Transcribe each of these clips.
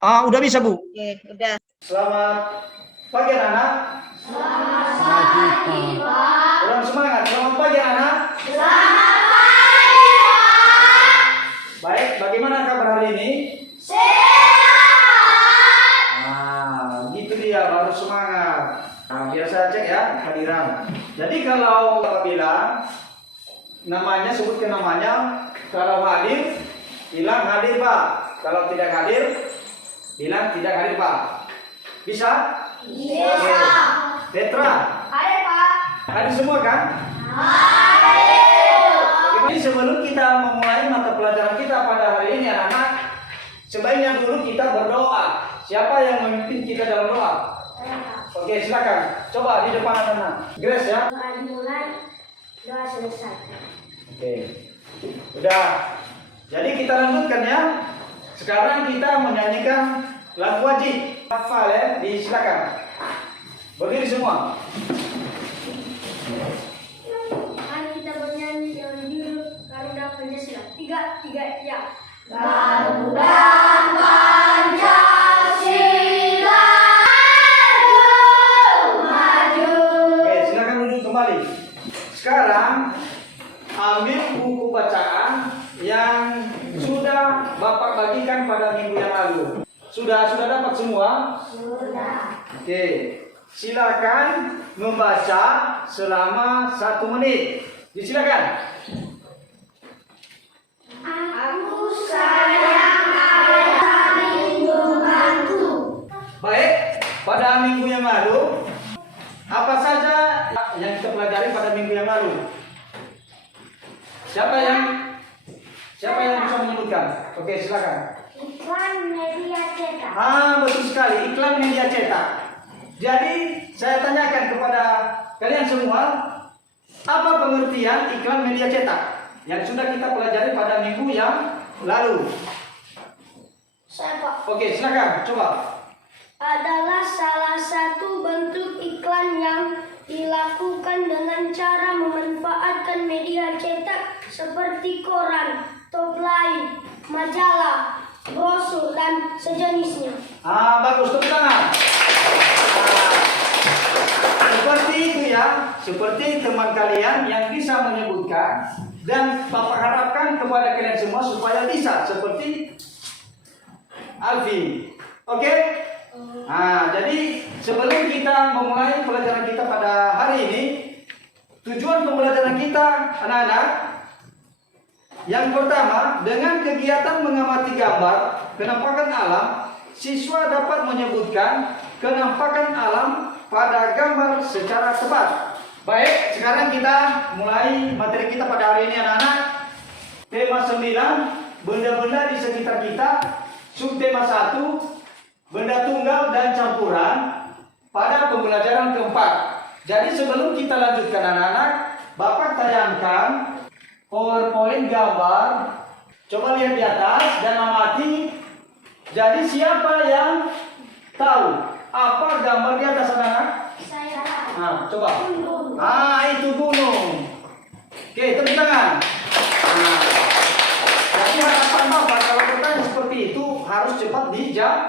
Udah bisa, Bu. Oke, udah. Selamat pagi anak-anak. Selamat pagi, Pak. Kurang semangat. Selamat pagi anak. Selamat pagi, Pak. Baik, bagaimana kabar hari ini? Sehat. Gitu dia, baru semangat. Biar saya cek ya hadiran. Jadi kalau Bapak bilang namanya, sebutkan namanya. Kalau hadir, bilang hadir Pak. Kalau tidak hadir, bilang tidak hadir Pak. Bisa? Bisa. Oke. Tetra, Ada, Pak. hadir semua kan? Hadir. Jadi sebelum kita memulai mata pelajaran kita pada hari ini anak-anak, sebaiknya dulu kita berdoa. Siapa yang memimpin kita dalam doa? Oke, silakan. Coba di depan anak-anak. Grace ya. Doa dimulai, doa selesai. Oke. Udah. Jadi kita lanjutkan ya. Sekarang kita menyanyikan lagu wajib. Hafal ya, disilakan. Berdiri semua. Mari kita bernyanyi dengan judul Garuda Pancasila. Tiga, ya. Garuda Pancasila maju. Oke, silakan duduk kembali. Sekarang ambil buku bacaan yang sudah Bapak bagikan pada minggu yang lalu. Sudah dapat semua? Sudah. Oke. Silakan membaca selama 1 menit. Disilakan. Aku sayang ayah lingkunganku. Baik, pada minggu yang lalu apa saja yang kita pelajari pada minggu yang lalu? Siapa yang bisa menyebutkan? Oke, silakan. Iklan media cetak. Betul sekali, iklan media cetak. Jadi, saya tanyakan kepada kalian semua, apa pengertian iklan media cetak yang sudah kita pelajari pada minggu yang lalu? Saya, Pak. Oke, silakan, coba. Adalah salah satu bentuk iklan yang dilakukan dengan cara memanfaatkan media cetak seperti koran, top lain, majalah, brosur, dan sejenisnya. Bagus, tepuk tangan. Seperti itu ya, seperti teman kalian yang bisa menyebutkan, dan Bapak harapkan kepada kalian semua supaya bisa seperti Alvin. Oke? Jadi sebelum kita memulai pelajaran kita pada hari ini, tujuan pembelajaran kita anak-anak, yang pertama, dengan kegiatan mengamati gambar penampakan alam, siswa dapat menyebutkan penampakan alam pada gambar secara tepat. Baik, sekarang kita mulai materi kita pada hari ini anak-anak. Tema 9, benda-benda di sekitar kita. Subtema 1, benda tunggal dan campuran pada pembelajaran keempat. Jadi sebelum kita lanjutkan anak-anak, Bapak tayangkan PowerPoint gambar. Coba lihat di atas dan amati. Jadi siapa yang tahu apa gambar di atas anak-anak? Saya Coba. gunung. Itu gunung. Oke, tepuk tangan. Jadi harapan Bapak kalau bertanya seperti itu harus cepat dijawab.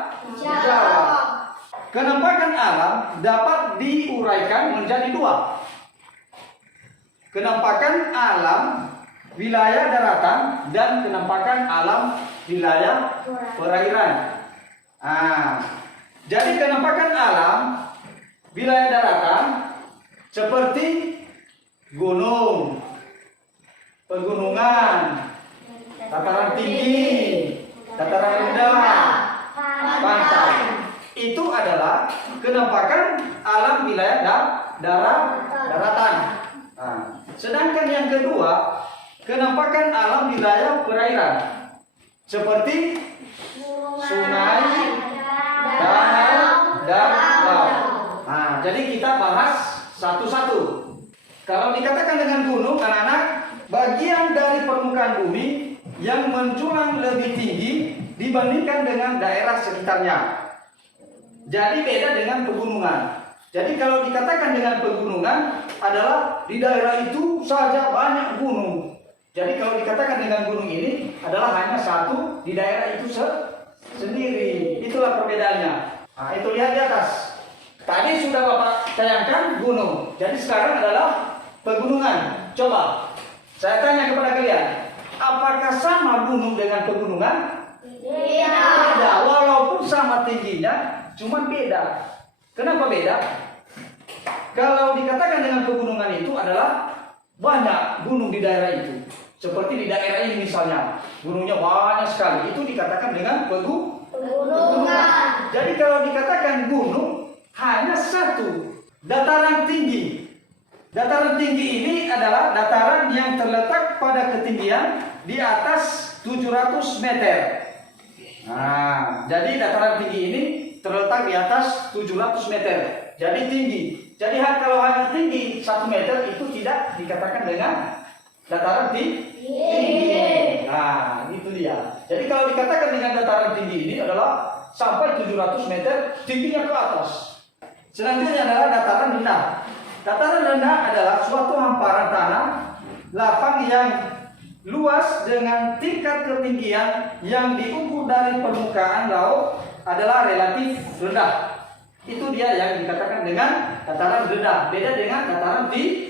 Penampakan alam dapat diuraikan menjadi 2. Penampakan alam wilayah daratan dan penampakan alam wilayah perairan. Jadi penampakan alam wilayah daratan seperti gunung, pegunungan, dataran tinggi, dataran rendah, pantai. Itu adalah penampakan alam wilayah daratan. Sedangkan yang kedua, penampakan alam wilayah perairan seperti sungai, danau, dan laut. Jadi kita bahas satu-satu. Kalau dikatakan dengan gunung, anak-anak, bagian dari permukaan bumi yang menjulang lebih tinggi dibandingkan dengan daerah sekitarnya. Jadi beda dengan pegunungan. Jadi kalau dikatakan dengan pegunungan adalah di daerah itu saja banyak gunung. Jadi kalau dikatakan dengan gunung ini adalah hanya satu di daerah itu sendiri. Itu itulah perbedaannya. Nah, itu lihat di atas. Tadi sudah Bapak tayangkan gunung. Jadi sekarang adalah pegunungan. Coba saya tanya kepada kalian, apakah sama gunung dengan pegunungan? Beda. Walaupun sama tingginya, cuma beda. Kenapa beda? Kalau dikatakan dengan pegunungan itu adalah banyak gunung di daerah itu. Seperti di daerah ini misalnya, gunungnya banyak sekali. Itu dikatakan dengan pegunungan. Jadi kalau dikatakan gunung, hanya satu, dataran tinggi. Dataran tinggi ini adalah dataran yang terletak pada ketinggian di atas 700 meter. Nah, jadi dataran tinggi ini terletak di atas 700 meter. Jadi tinggi. Jadi kalau hanya tinggi 1 meter itu tidak dikatakan dengan dataran tinggi. Nah, itu dia. Jadi kalau dikatakan dengan dataran tinggi ini adalah sampai 700 meter tingginya ke atas. Selanjutnya adalah dataran rendah. Dataran rendah adalah suatu hamparan tanah lapang yang luas dengan tingkat ketinggian yang diukur dari permukaan laut adalah relatif rendah. Itu dia yang dikatakan dengan dataran rendah. Beda dengan dataran tinggi.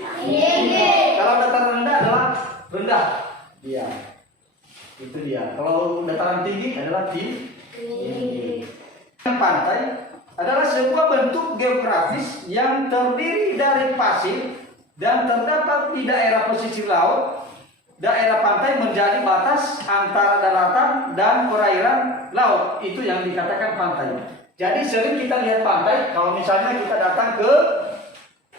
Kalau dataran rendah adalah rendah. Iya. Itu dia. Kalau dataran tinggi adalah tinggi. Pantai adalah sebuah bentuk geografis yang terdiri dari pasir dan terdapat di daerah pesisir laut. Daerah pantai menjadi batas antara daratan dan perairan laut. Itu yang dikatakan pantai. Jadi sering kita lihat pantai kalau misalnya kita datang ke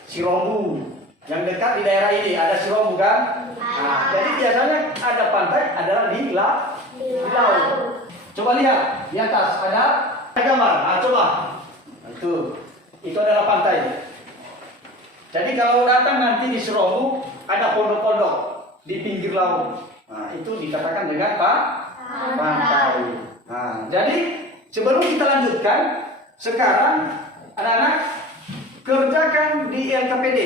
Sirombu yang dekat di daerah ini ada Sirombu kan? Nah, jadi biasanya ada pantai adalah di laut. Coba lihat di atas ada gambar. Nah, coba. Itu adalah pantai. Jadi kalau datang nanti di Sirombu ada pondok-pondok di pinggir laut. Nah, itu dikatakan dengan pantai. Nah, jadi sebelum kita lanjutkan, sekarang anak-anak kerjakan di LKPD.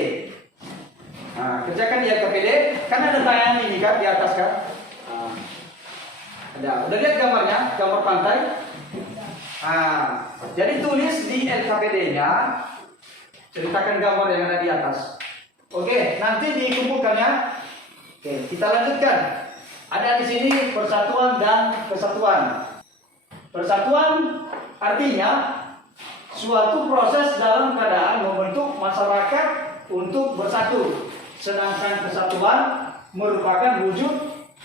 Nah, kerjakan di LKPD, kan ada tayangan ini kan di atas kan? Nah, ada. Udah lihat gambarnya, gambar pantai? Nah, jadi tulis di LKPD-nya, ceritakan gambar yang ada di atas. Oke, nanti dikumpulkan ya. Oke, kita lanjutkan. Ada di sini persatuan dan kesatuan. Persatuan artinya suatu proses dalam keadaan membentuk masyarakat untuk bersatu. Sedangkan kesatuan merupakan wujud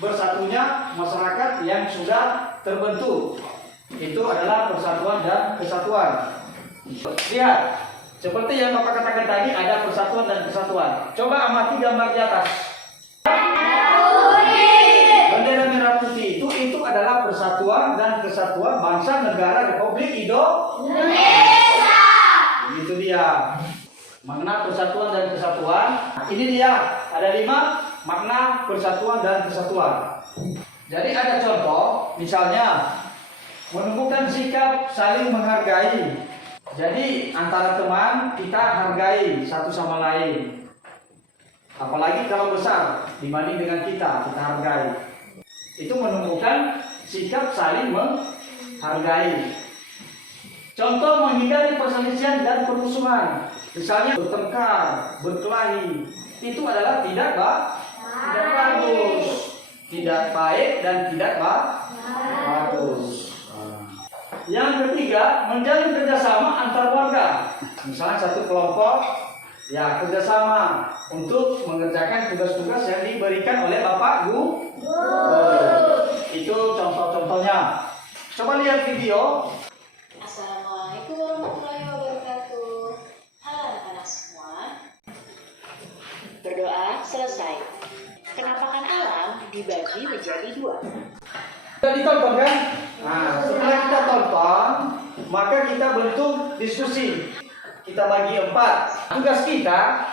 bersatunya masyarakat yang sudah terbentuk. Itu adalah persatuan dan kesatuan. Lihat, seperti yang Bapak katakan tadi ada persatuan dan kesatuan. Coba amati gambar di atas. Bendera merah putih itu adalah persatuan dan kesatuan bangsa negara Republik Indonesia. Itu dia makna persatuan dan kesatuan. Nah, ini dia ada 5 makna persatuan dan kesatuan. Jadi ada contoh, misalnya menunjukkan sikap saling menghargai. Jadi antara teman kita hargai satu sama lain. Apalagi kalau besar dibanding dengan kita hargai. Itu menunjukkan sikap saling menghargai. Contoh menghindari perselisihan dan permusuhan. Misalnya bertengkar, berkelahi, itu adalah tidak bagus, tidak baik dan tidak bagus. Yang ketiga, menjalin kerjasama antar warga. Misalnya satu kelompok, ya kerjasama untuk mengerjakan tugas-tugas yang diberikan oleh Bapak Guru. Itu contoh-contohnya. Coba lihat video. Assalamualaikum warahmatullahi wabarakatuh. Halo anak-anak semua. Berdoa selesai. Penampakan alam dibagi menjadi 2. Sudah ditonton kan? Nah, setelah kita tonton, maka kita bentuk diskusi. Kita bagi 4. Tugas kita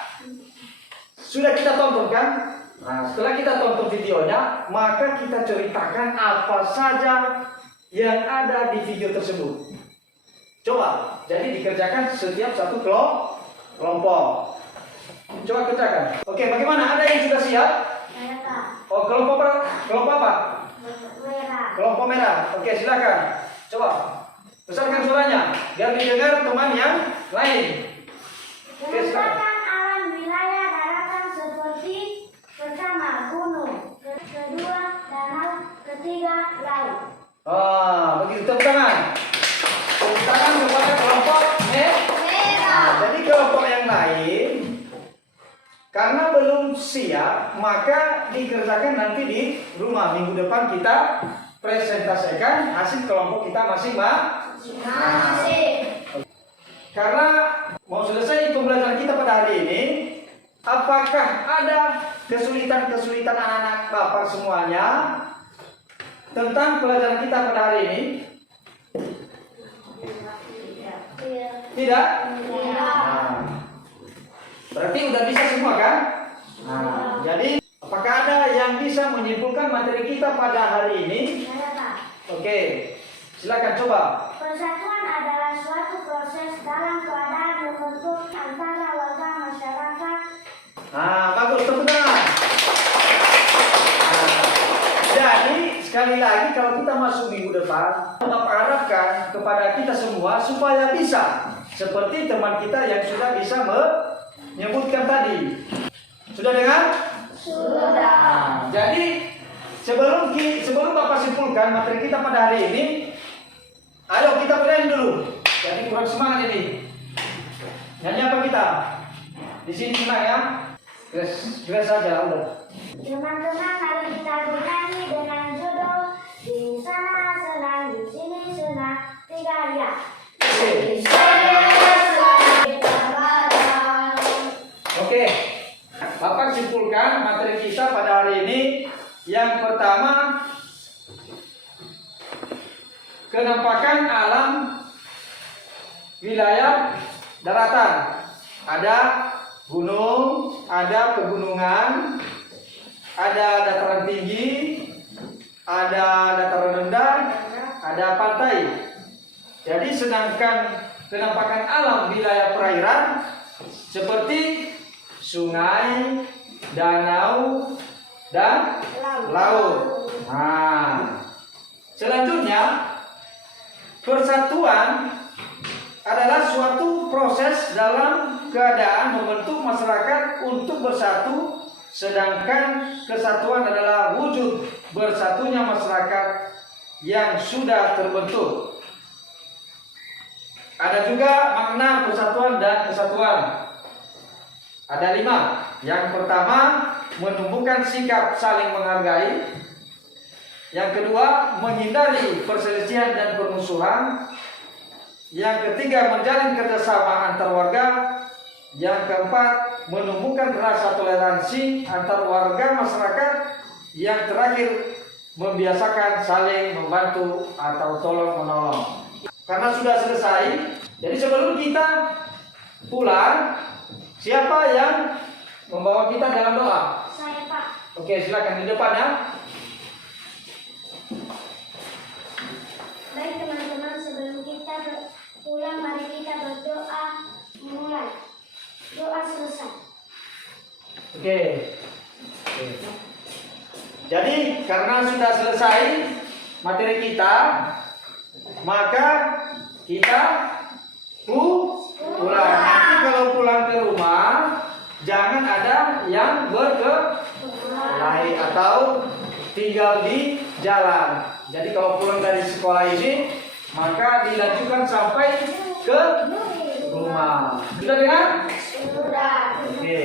sudah kita tonton kan? Nah, setelah kita tonton videonya, maka kita ceritakan apa saja yang ada di video tersebut. Coba, jadi dikerjakan setiap satu kelompok. Coba kerjakan. Oke, bagaimana? Ada yang sudah siap? Oh, kelompok apa? Merah. Kelompok merah. Oke, silakan. Coba. Besarkan suaranya biar didengar teman yang lain. Oke, silakan. Merupakan alam wilayah daratan seperti pertama gunung, kedua danau, ketiga laut. Begitu, tepuk tangan. Tepuk tangan kepada kelompok Nah, jadi kelompok yang lain karena belum siap maka dikerjakan nanti di rumah. Minggu depan kita presentasikan hasil kelompok kita masing-masing. Karena mau selesai pembelajaran kita pada hari ini, apakah ada kesulitan-kesulitan anak-anak Bapak semuanya tentang pelajaran kita pada hari ini? Tidak? Nah, berarti udah bisa semua kan? Nah, jadi apakah ada yang bisa menyimpulkan materi kita pada hari ini? Saya Pak. Oke, silakan coba. Persatuan adalah suatu proses dalam keadaan membentuk antara warga masyarakat. Nah, bagus, tepuk tangan. Nah, jadi sekali lagi kalau kita masuk minggu depan, Bapak harapkan kepada kita semua supaya bisa seperti teman kita yang sudah bisa menyebutkan tadi. Sudah dengar? Sudah. Nah, jadi sebelum Bapak simpulkan materi kita pada hari ini, ayo kita berani dulu. Jadi kurang semangat ini. Nyanyi apa kita? Di sini senang ya? Jelas saja udah. Teman-teman, mari kita bernyanyi dengan judul di sana senang, di sini senang, tiga ya. Oke. Oke. Bapak simpulkan materi kita pada hari ini. Yang pertama, kenampakan alam wilayah daratan. Ada gunung, ada pegunungan, ada dataran tinggi, ada dataran rendah, ada pantai. Jadi sedangkan kenampakan alam wilayah perairan seperti sungai, danau, dan laut. Nah, selanjutnya persatuan adalah suatu proses dalam keadaan membentuk masyarakat untuk bersatu, sedangkan kesatuan adalah wujud bersatunya masyarakat yang sudah terbentuk. Ada juga makna persatuan dan kesatuan. Ada 5. Yang pertama, menumbuhkan sikap saling menghargai. Yang kedua, menghindari perselisihan dan permusuhan. Yang ketiga, menjalin kerjasama antar warga. Yang keempat, menumbuhkan rasa toleransi antar warga masyarakat. Yang terakhir, membiasakan saling membantu atau tolong menolong. Karena sudah selesai, jadi sebelum kita pulang, siapa yang membawa kita dalam doa? Saya Pak. Oke, silakan di depan ya. Baik teman-teman, sebelum kita pulang, mari kita berdoa mulai. Doa selesai. Oke. Jadi karena sudah selesai materi kita, maka kita pulang. Nanti kalau pulang ke rumah, jangan ada yang berkelahi atau tinggal di jalan. Jadi kalau pulang dari sekolah ini, maka dilanjutkan sampai ke rumah. Sudah dengar? Sudah. Oke.